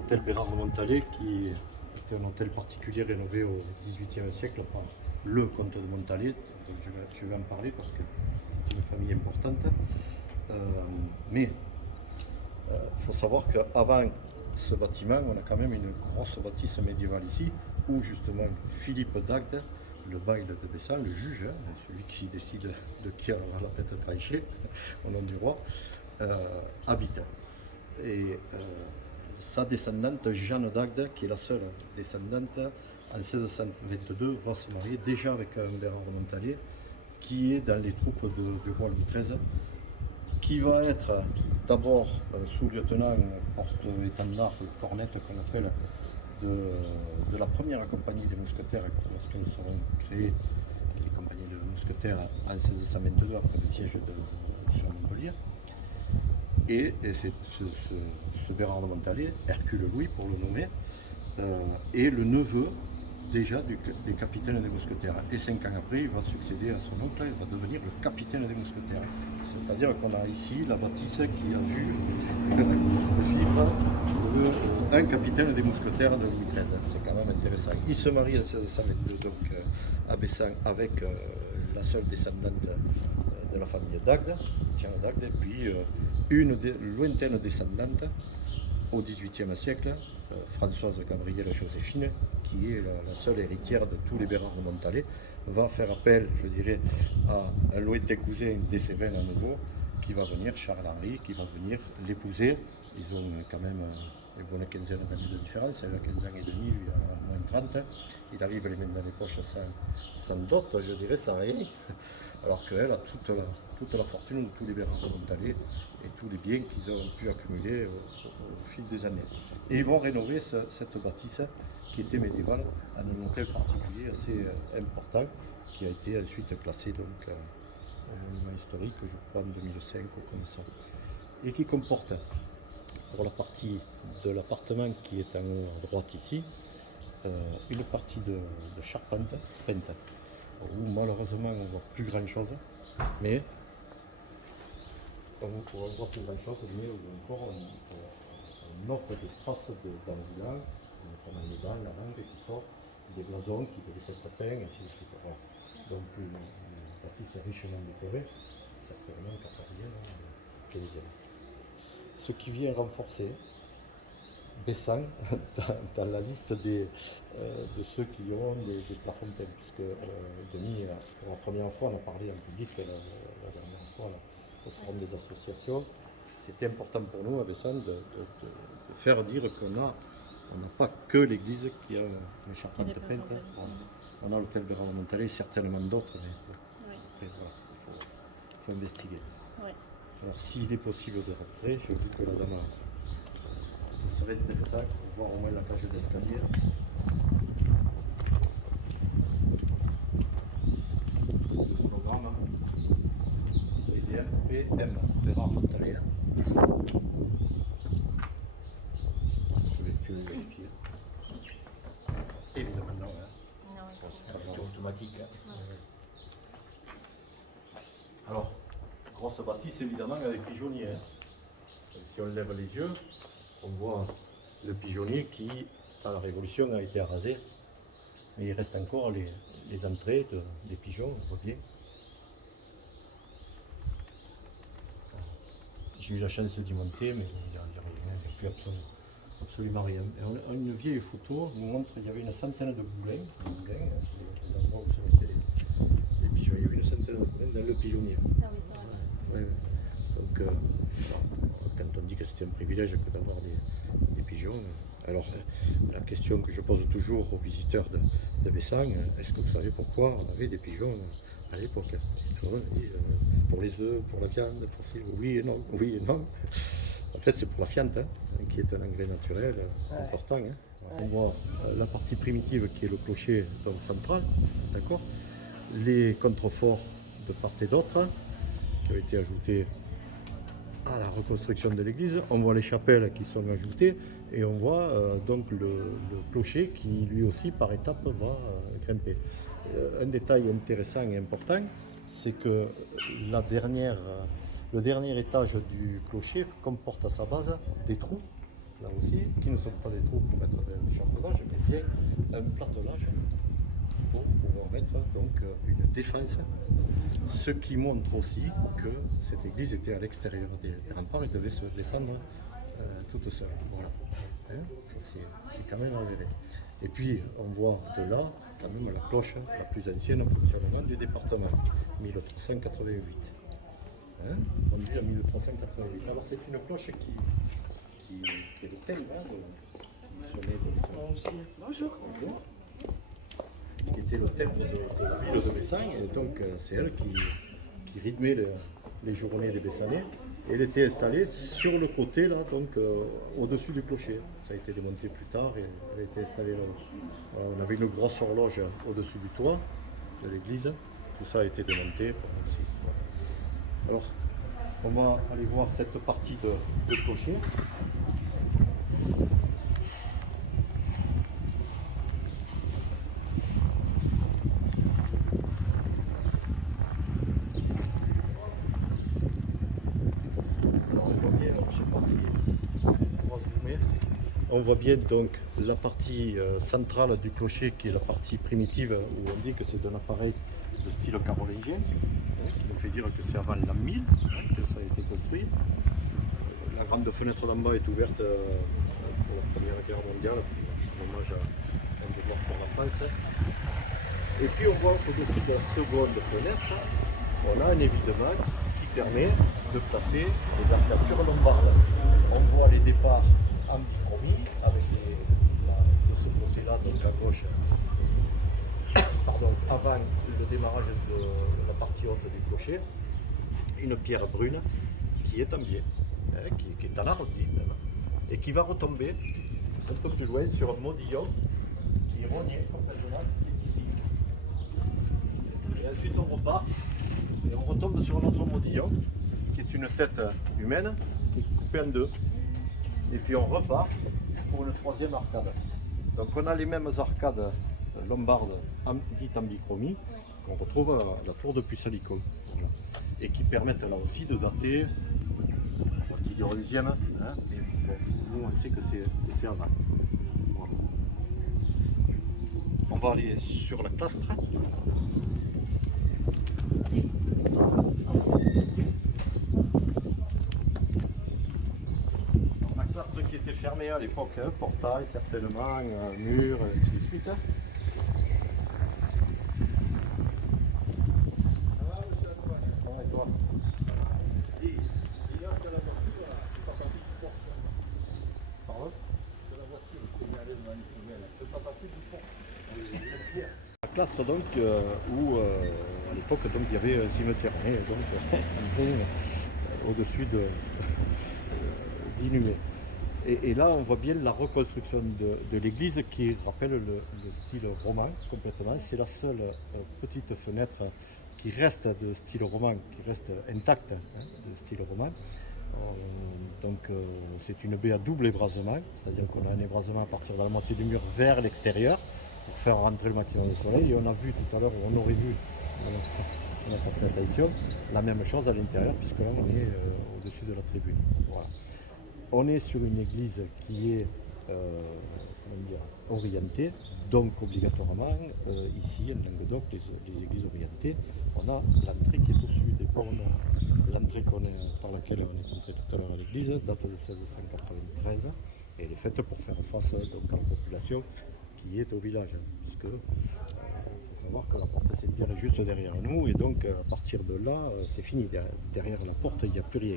l'hôtel Bérard de Montalet, qui était un hôtel particulier rénové au XVIIIe siècle par le comte de Montalet. Donc je vais en parler parce que c'est une famille importante. Mais il faut savoir qu'avant ce bâtiment, on a quand même une grosse bâtisse médiévale ici, où justement Philippe d'Agde, le bail de Bessan, le juge, celui qui décide de qui a la tête tranchée au nom du roi, habite. Et sa descendante, Jeanne d'Agde, qui est la seule descendante, en 1622, va se marier déjà avec un Bérard de Montalet, qui est dans les troupes du roi Louis XIII, qui va être d'abord sous-lieutenant, porte-étendard, cornette qu'on appelle, de la première compagnie des mousquetaires lorsqu'elles seront créées, les compagnies de mousquetaires en 1622 après le siège sur Montpellier. Et c'est ce Bérard de Montalet, Hercule Louis pour le nommer, est le neveu déjà des capitaines des mousquetaires. Et 5 ans après, il va succéder à son oncle, il va devenir le capitaine des mousquetaires. C'est-à-dire qu'on a ici la bâtisse qui a vu vivre un capitaine des mousquetaires de Louis XIII. C'est quand même intéressant. Il se marie en 1622 donc, à Bessan avec la seule descendante de la famille d'Agde, Jeanne d'Agde, et puis une lointaine descendante au XVIIIe siècle, Françoise Gabrielle Joséphine, qui est la seule héritière de tous les Bérard de Montalet, va faire appel, je dirais, à un lointain cousin des Cévennes à nouveau, qui va venir, Charles-Henri, qui va venir l'épouser. Ils ont quand même une bonne quinzaine d'années de différence, elle a 15 ans et demi, lui a moins de 30. Il arrive les mains dans les poches sans dot, je dirais, sans rien, alors qu'elle a toute la fortune de tous les Bérard de Montalet et tous les biens qu'ils ont pu accumuler au fil des années. Et ils vont rénover cette bâtisse qui était médiévale en un hôtel particulier assez important, qui a été ensuite classé donc monument historique, je crois en 2005 ou comme ça, et qui comporte pour la partie de l'appartement qui est en haut à droite ici, une partie de charpente peinte, où malheureusement on ne voit plus grand chose, mais on voit plus grand chose, mais encore on note des traces d'angulants, notamment les dents, la langue qui sort, des blasons qui devaient être peints, et ainsi de suite. Voilà. Donc une bâtisse richement décorée, certainement 14e, 15e. Ce qui vient renforcer Bessan dans la liste de ceux qui ont des plafonds peints, puisque Denis, pour la première fois, on a parlé en public la dernière fois au forum des associations. C'était important pour nous à Bessan de faire dire qu'on n'a pas que l'église qui a une charpente peinte. On a l'hôtel Bérard de Montalet, certainement d'autres, mais après, voilà, il faut investiguer. Ouais. Alors s'il est possible de rentrer, je vu que la dame ce serait intéressant de voir au moins la cage d'escalier. Programme PM, Bérard de Montalet. Je vais vérifier. Évidemment non. C'est automatique. Hein. Alors, grosse bâtisse évidemment avec pigeonnier. Hein. Si on lève les yeux, on voit le pigeonnier qui, à la Révolution, a été rasé. Mais il reste encore les entrées des pigeons, on voit bien. J'ai eu la chance d'y monter, mais il n'y a rien, il n'y a plus absolument rien. Et une vieille photo nous montre qu'il y avait une centaine de boulins, c'est les endroits où se mettaient les pigeons. Il y avait une centaine de boulins dans le pigeonnier. Ah oui, ouais. Donc, quand on dit que c'était un privilège que d'avoir des pigeons, alors la question que je pose toujours aux visiteurs de Bessan, est-ce que vous savez pourquoi on avait des pigeons à l'époque? Pour les œufs, pour la viande, pour ci, oui et non, oui et non. En fait, c'est pour la fiente, hein, qui est un engrais naturel important. Hein. On voit la partie primitive qui est le clocher central, d'accord. Les contreforts de part et d'autre qui ont été ajoutés à la reconstruction de l'église. On voit les chapelles qui sont ajoutées et on voit donc le clocher qui lui aussi par étapes va grimper. Un détail intéressant et important, c'est que le dernier étage du clocher comporte à sa base des trous là aussi, qui ne sont pas des trous pour mettre des chambredages, mais bien un platelage pour pouvoir mettre donc une défense. Ce qui montre aussi que cette église était à l'extérieur des remparts et devait se défendre toute seule. Voilà. Hein, ça c'est quand même avéré. Et puis on voit de là quand même la cloche la plus ancienne en fonctionnement du département, 1388. Hein, fondue en 1388. Alors c'est une cloche qui est le thème Bonjour. Qui était le thème de la ville de Bessagne, et donc c'est elle qui rythmait les journées des Bessanais. Et elle était installée sur le côté, là, donc au-dessus du clocher. Ça a été démonté plus tard et elle a été installée là. Voilà, on avait une grosse horloge au-dessus du toit de l'église. Tout ça a été démonté. Alors, on va aller voir cette partie de clocher. On voit bien donc la partie centrale du clocher qui est la partie primitive où on dit que c'est d'un appareil de style carolingien, qui nous fait dire que c'est avant l'an 1000 que ça a été construit. La grande fenêtre d'en bas est ouverte pour la Première Guerre mondiale, un hommage à un des morts pour la France. Et puis on voit au-dessus de la seconde fenêtre, on a un évidement qui permet de placer les arcatures lombardes. On voit les départs en bichromie avec de ce côté-là, donc à gauche, pardon, avant le démarrage de la partie haute du clocher, une pierre brune qui est en biais, qui est en arrondi même, et qui va retomber un peu plus loin sur un modillon qui est rogné complètement, qui est ici. Et ensuite on repart et on retombe sur un autre modillon qui est une tête humaine qui est coupée en deux. Et puis on repart pour une troisième arcade. Donc on a les mêmes arcades lombardes dites en bichromie qu'on retrouve à la tour de Puy-Salico. Voilà. Et qui permettent là aussi de dater, on dit du 11e, hein, mais bon, nous on sait que c'est avant. Voilà. On va aller sur la clastre. Qui était fermé à l'époque, portail certainement, mur, et ainsi de suite. La clastre donc où à l'époque donc il y avait un cimetière, donc au-dessus d'Inhumé. Et là, on voit bien la reconstruction de l'église qui rappelle le style roman complètement. C'est la seule petite fenêtre qui reste de style roman, qui reste intacte de style roman. C'est une baie à double ébrasement, c'est-à-dire qu'on a un ébrasement à partir de la moitié du mur vers l'extérieur pour faire rentrer le maximum de soleil. Et on a vu tout à l'heure, on aurait vu, on n'a pas fait attention, la même chose à l'intérieur, puisque là on est au-dessus de la tribune. Voilà. On est sur une église qui est orientée, donc obligatoirement, ici en Languedoc, les églises orientées, on a l'entrée qui est au sud. Et pour l'entrée par laquelle on est entré tout à l'heure à l'église date de 1693 et elle est faite pour faire face donc, à la population qui est au village, puisque il faut savoir que la porte Saint-Pierre est juste derrière nous et donc à partir de là, c'est fini. Derrière la porte, il n'y a plus rien.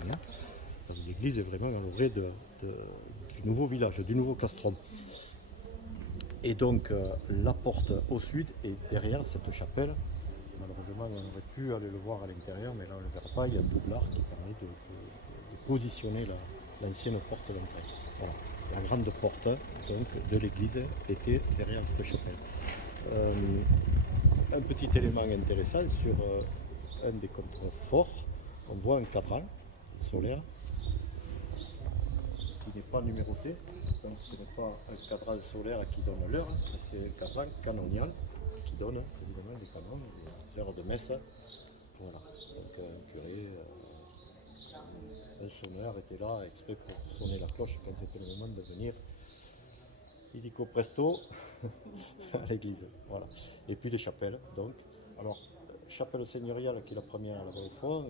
L'église est vraiment à l'orée du nouveau village, du nouveau castrum. Et donc la porte au sud est derrière cette chapelle. Malheureusement, on aurait pu aller le voir à l'intérieur, mais là on ne le verra pas. Il y a un doublard qui permet de positionner l'ancienne porte d'entrée. Voilà. La grande porte donc, de l'église était derrière cette chapelle. Un petit élément intéressant sur un des contreforts, on voit un cadran solaire qui n'est pas numéroté, donc ce n'est pas un cadran solaire qui donne l'heure, c'est un cadran canonial qui donne évidemment des canons, des heures de messe. Voilà, donc un curé, un sonneur. curé arrêté là exprès pour sonner la cloche quand c'était le moment de venir illico presto à l'église. Voilà. Et puis les chapelles, donc. Alors, chapelle seigneuriale qui est la première là-bas au fond,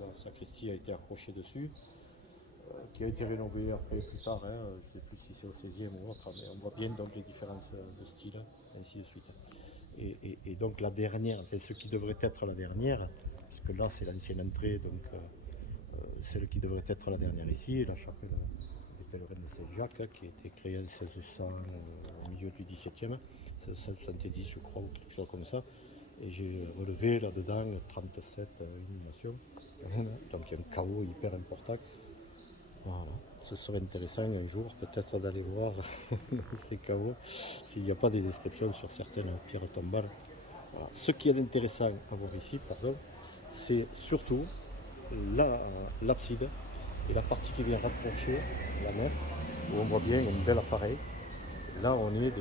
la sacristie a été accrochée dessus, qui a été rénovée après plus tard, hein, je ne sais plus si c'est au 16e ou autre, mais on voit bien donc les différences de style, ainsi de suite. Et donc la dernière, enfin ce qui devrait être la dernière, puisque là c'est l'ancienne entrée, donc celle qui devrait être la dernière ici, la chapelle des pèlerins de Saint-Jacques, qui a été créée en 1600, au milieu du 17e, 1670 je crois, ou quelque chose comme ça. Et j'ai relevé là-dedans 37 inhumations, donc il y a un chaos hyper important. Voilà. Ce serait intéressant un jour peut-être d'aller voir ces chaos, s'il n'y a pas des inscriptions sur certaines pierres tombales. Voilà. Ce qui est intéressant à voir ici, c'est surtout l'abside et la partie qui vient rapprocher la nef, où on voit bien un bel appareil. Là, on est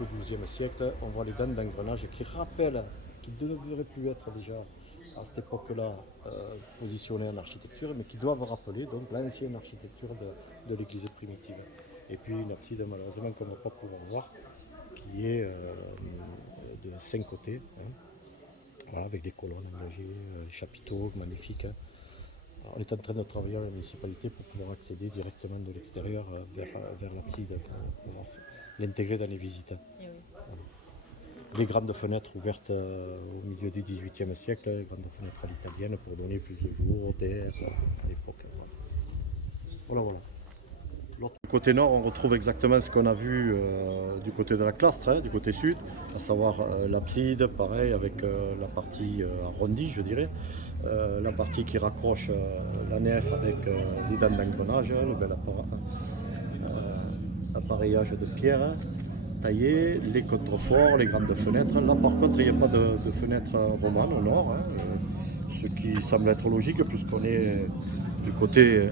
au XIIe siècle, on voit les dents d'engrenage qui rappellent, qui ne devraient plus être déjà à cette époque-là positionnées en architecture, mais qui doivent rappeler donc l'ancienne architecture de l'église primitive. Et puis une abside, malheureusement, qu'on ne va pas pouvoir voir, qui est de 5 côtés, hein, voilà, avec des colonnes engagées, des chapiteaux magnifiques. Hein. Alors, on est en train de travailler à la municipalité pour pouvoir accéder directement de l'extérieur vers l'abside, pour pouvoir l'intégrer dans les visites. Eh oui. Voilà. Les grandes fenêtres ouvertes au milieu du XVIIIe siècle, les grandes fenêtres à l'italienne pour donner plus de jour, d'air à l'époque. Voilà, voilà. L'autre côté nord, on retrouve exactement ce qu'on a vu du côté de la clastre, hein, du côté sud, à savoir l'abside, pareil, avec la partie arrondie, je dirais, la partie qui raccroche la nef avec les dents d'engrenage, le bel appareillage de pierre taillé, les contreforts, les grandes fenêtres. Là, par contre, il n'y a pas de fenêtre romane au nord, hein, ce qui semble être logique puisqu'on est du côté,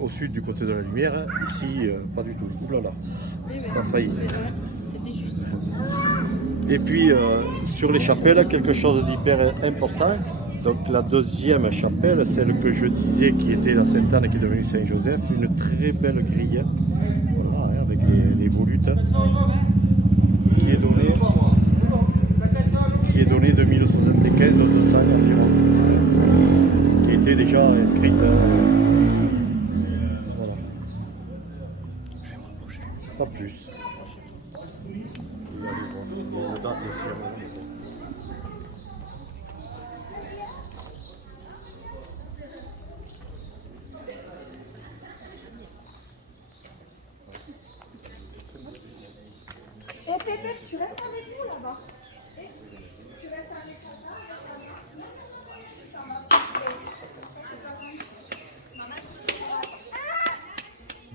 au sud du côté de la lumière. Ici, pas du tout. Ouh là là, ça a failli. C'était juste. Et puis, sur les chapelles, quelque chose d'hyper important. Donc la deuxième chapelle, celle que je disais qui était la Sainte-Anne qui est devenue Saint-Joseph, une très belle grille, voilà, hein, avec les volutes, qui est donnée de 1075 aux 200 environ, qui était déjà inscrite. Voilà. Je vais me rapprocher. Pas plus. Il y a une date aussi. Et Pépé, tu restes avec nous là-bas. Et tu restes avec papa,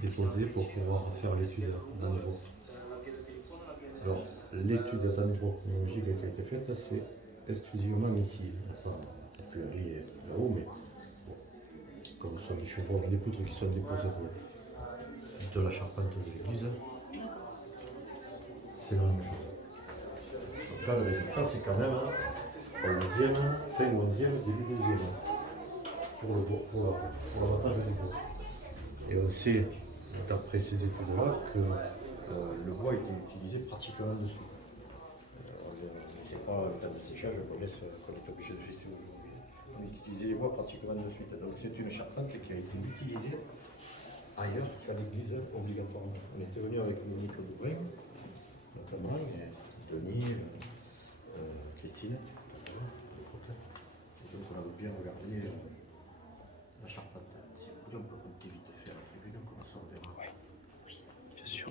Déposé pour pouvoir faire l'étude d'annévo. Alors, l'étude d'annévo-chronologique qui a été faite, c'est exclusivement ici. On peut aller là-haut, mais bon, comme ce sont des chevaux des poutres qui sont déposées de la charpente de l'église, c'est la même chose. Donc là, le résultat, c'est quand même au 11e, fin 11e, début 12e, pour l'avantage du bois. Et on sait, d'après ces études-là, que le bois était utilisé pratiquement dessous. Ce n'est pas le temps de séchage qu'on est obligé de laisser aujourd'hui. On utilisait les bois pratiquement de suite. Donc c'est une charpente qui a été utilisée ailleurs qu'à l'église obligatoirement. On était venu avec Monique Loubrin, notamment, et Denis, Christine, et donc on avait bien regardé la charpente. Si vous voulez, on peut monter vite fait à la tribune, comme ça on verra. Oui, bien sûr.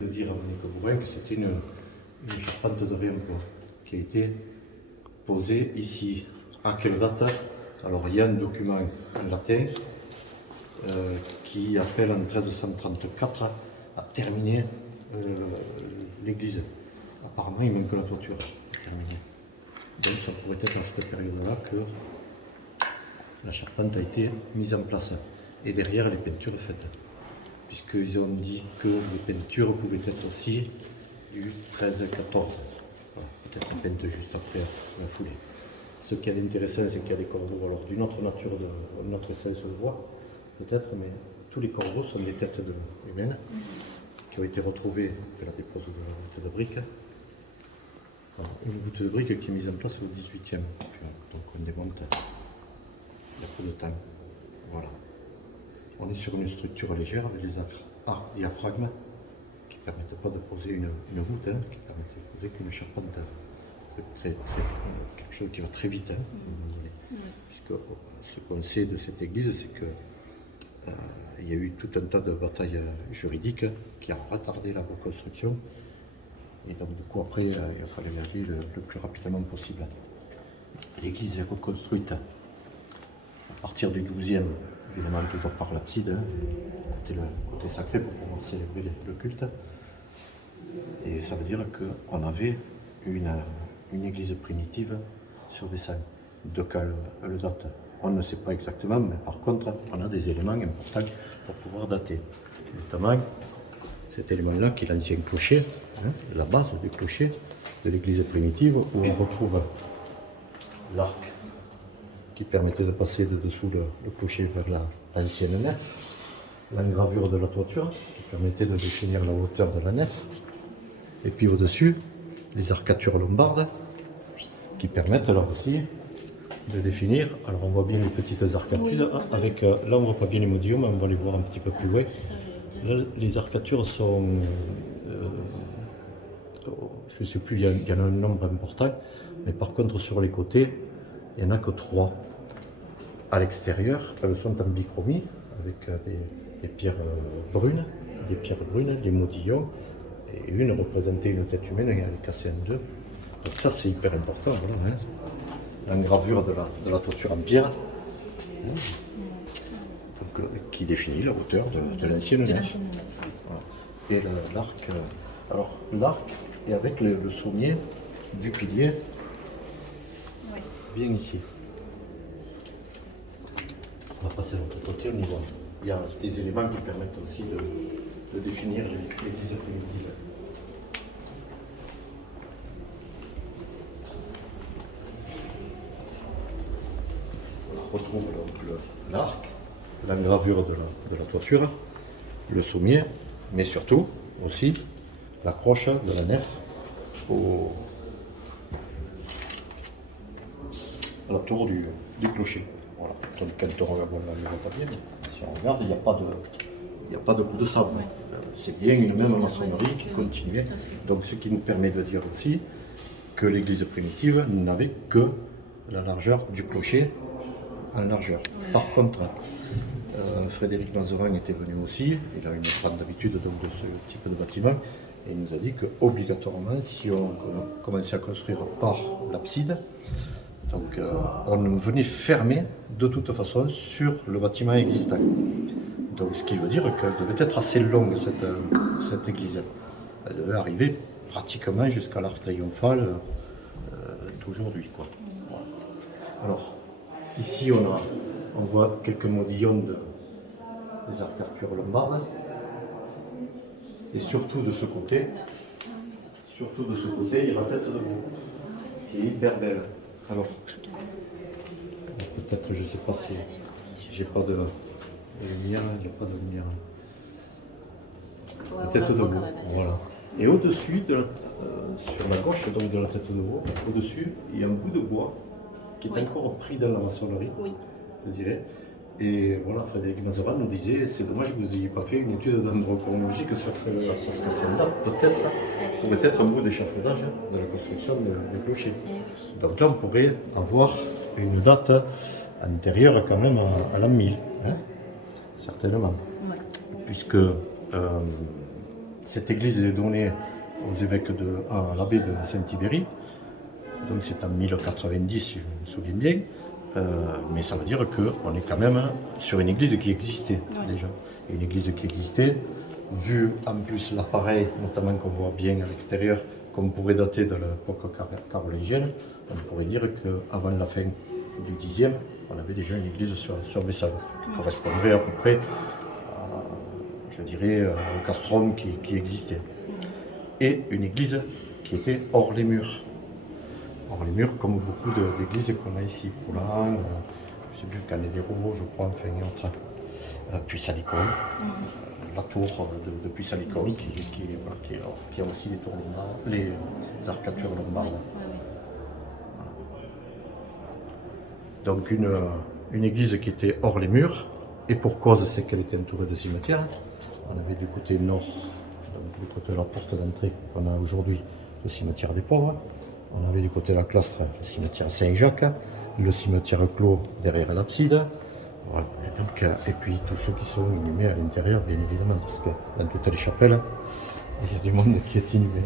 De dire à Monique Bourrin que c'était une charpente charpente de réemploi qui a été posée ici. À quelle date? Alors il y a un document en latin qui appelle en 1334 à terminer l'église. Apparemment il manque la toiture terminée. Donc ça pourrait être à cette période-là que la charpente a été mise en place. Et derrière les peintures faites. Puisqu'ils ont dit que les peintures pouvaient être aussi du 13-14. Voilà, peut-être peinte juste après la foulée. Ce qui est intéressant, c'est qu'il y a des corbeaux, alors d'une autre nature, d'une autre essence de voix, peut-être, mais tous les corbeaux sont des têtes humaines qui ont été retrouvées de la dépose de la voûte de briques. Voilà, une voûte de briques qui est mise en place au 18e. Donc on démonte il y a peu de temps. Voilà. On est sur une structure légère avec les arcs diaphragmes qui ne permettent pas de poser une voûte, qui permettent de poser qu'une charpente. Quelque chose qui va très vite. Puisque ce qu'on sait de cette église, c'est que il y a eu tout un tas de batailles juridiques qui ont retardé la reconstruction. Et donc du coup après, il a fallu y aller le plus rapidement possible. L'église est reconstruite à partir du 12e, évidemment toujours par l'abside, côté sacré pour pouvoir célébrer le culte. Et ça veut dire qu'on avait une église primitive sur des salles. De quelle elle date, on ne sait pas exactement, mais par contre, on a des éléments importants pour pouvoir dater. Notamment cet élément-là qui est l'ancien clocher, la base du clocher de l'église primitive, où on retrouve l'arc qui permettait de passer de dessous le clocher vers l'ancienne nef, l'engravure de la toiture qui permettait de définir la hauteur de la nef, et puis au-dessus, les arcatures lombardes qui permettent alors aussi de définir. Alors on voit bien les petites arcatures, avec là on ne voit pas bien les modillons, mais on va les voir un petit peu plus loin. Là, les arcatures sont, je ne sais plus, il y en a un nombre important, mais par contre sur les côtés, il n'y en a que 3. À l'extérieur, elles sont en bichromie, avec des pierres brunes, des modillons, et une représentait une tête humaine, elle est cassée en 2. Donc ça c'est hyper important, voilà, l'engravure de la toiture en pierre, donc, qui définit la hauteur de l'ancienne nef. Voilà. Et l'arc, alors l'arc est avec le sommier du pilier, bien ici. On va passer à l'autre côté, on y voit. Il y a des éléments qui permettent aussi de définir l'église primitive. On retrouve donc l'arc, l'engravure de la toiture, le sommier, mais surtout aussi l'accroche de la nef à la tour du clocher. Voilà. Donc quand on regarde, on ne voit pas bien, mais si on regarde, il n'y a pas de coup de sabre. C'est bien une même maçonnerie qui continuait. Donc ce qui nous permet de dire aussi que l'église primitive n'avait que la largeur du clocher en largeur. Par contre, Frédéric Mazarin était venu aussi, il a une grande habitude donc, de ce type de bâtiment, et il nous a dit qu'obligatoirement, si on commençait à construire par l'abside, donc on venait fermer de toute façon sur le bâtiment existant. Donc ce qui veut dire qu'elle devait être assez longue cette église. Elle devait arriver pratiquement jusqu'à l'arc triomphal d'aujourd'hui. Voilà. Alors ici on voit quelques modillons des arcatures lombardes. Et surtout de ce côté, il y a la tête de veau, qui est hyper belle. Alors, peut-être, je ne sais pas si j'ai pas de lumière, il n'y a pas de lumière. La tête de veau, voilà. Et au-dessus, sur la gauche donc de la tête de veau, au-dessus, il y a un bout de bois qui est encore pris dans la maçonnerie, je dirais. Et voilà, Frédéric Mazarin nous disait, c'est dommage que vous n'ayez pas fait une étude d'androchronologie sur ce que celle-là, peut-être, pourrait être un bout d'échafaudage de la construction du clocher. Donc là, on pourrait avoir une date antérieure quand même à l'an 1000, certainement. Ouais. Puisque cette église est donnée aux évêques à l'abbé de Saint-Ibéry. Donc c'est en 1090, si je me souviens bien. Mais ça veut dire qu'on est quand même sur une église qui existait déjà. Et une église qui existait, vu en plus l'appareil, notamment qu'on voit bien à l'extérieur, qu'on pourrait dater de l'époque carolingienne, on pourrait dire qu'avant la fin du Xe, on avait déjà une église sur Bessal, qui correspondrait à peu près, je dirais, au castrum qui existait. Et une église qui était hors les murs. Hors les murs, comme beaucoup d'églises qu'on a ici, Poulan, je ne sais plus, Canédéro, je crois, enfin, et autres. Puy-Salicon, la tour de Puy-Salicon qui a aussi les tours lombardes, les arcatures lombardes. Donc une église qui était hors les murs, et pour cause c'est qu'elle était entourée de cimetières. On avait du côté nord, donc du côté de la porte d'entrée qu'on a aujourd'hui, le cimetière des pauvres. On avait du côté de la clastre le cimetière Saint-Jacques, le cimetière clos derrière l'abside. Voilà. Et puis tous ceux qui sont inhumés à l'intérieur, bien évidemment, parce que dans toutes les chapelles, il y a du monde qui est inhumé.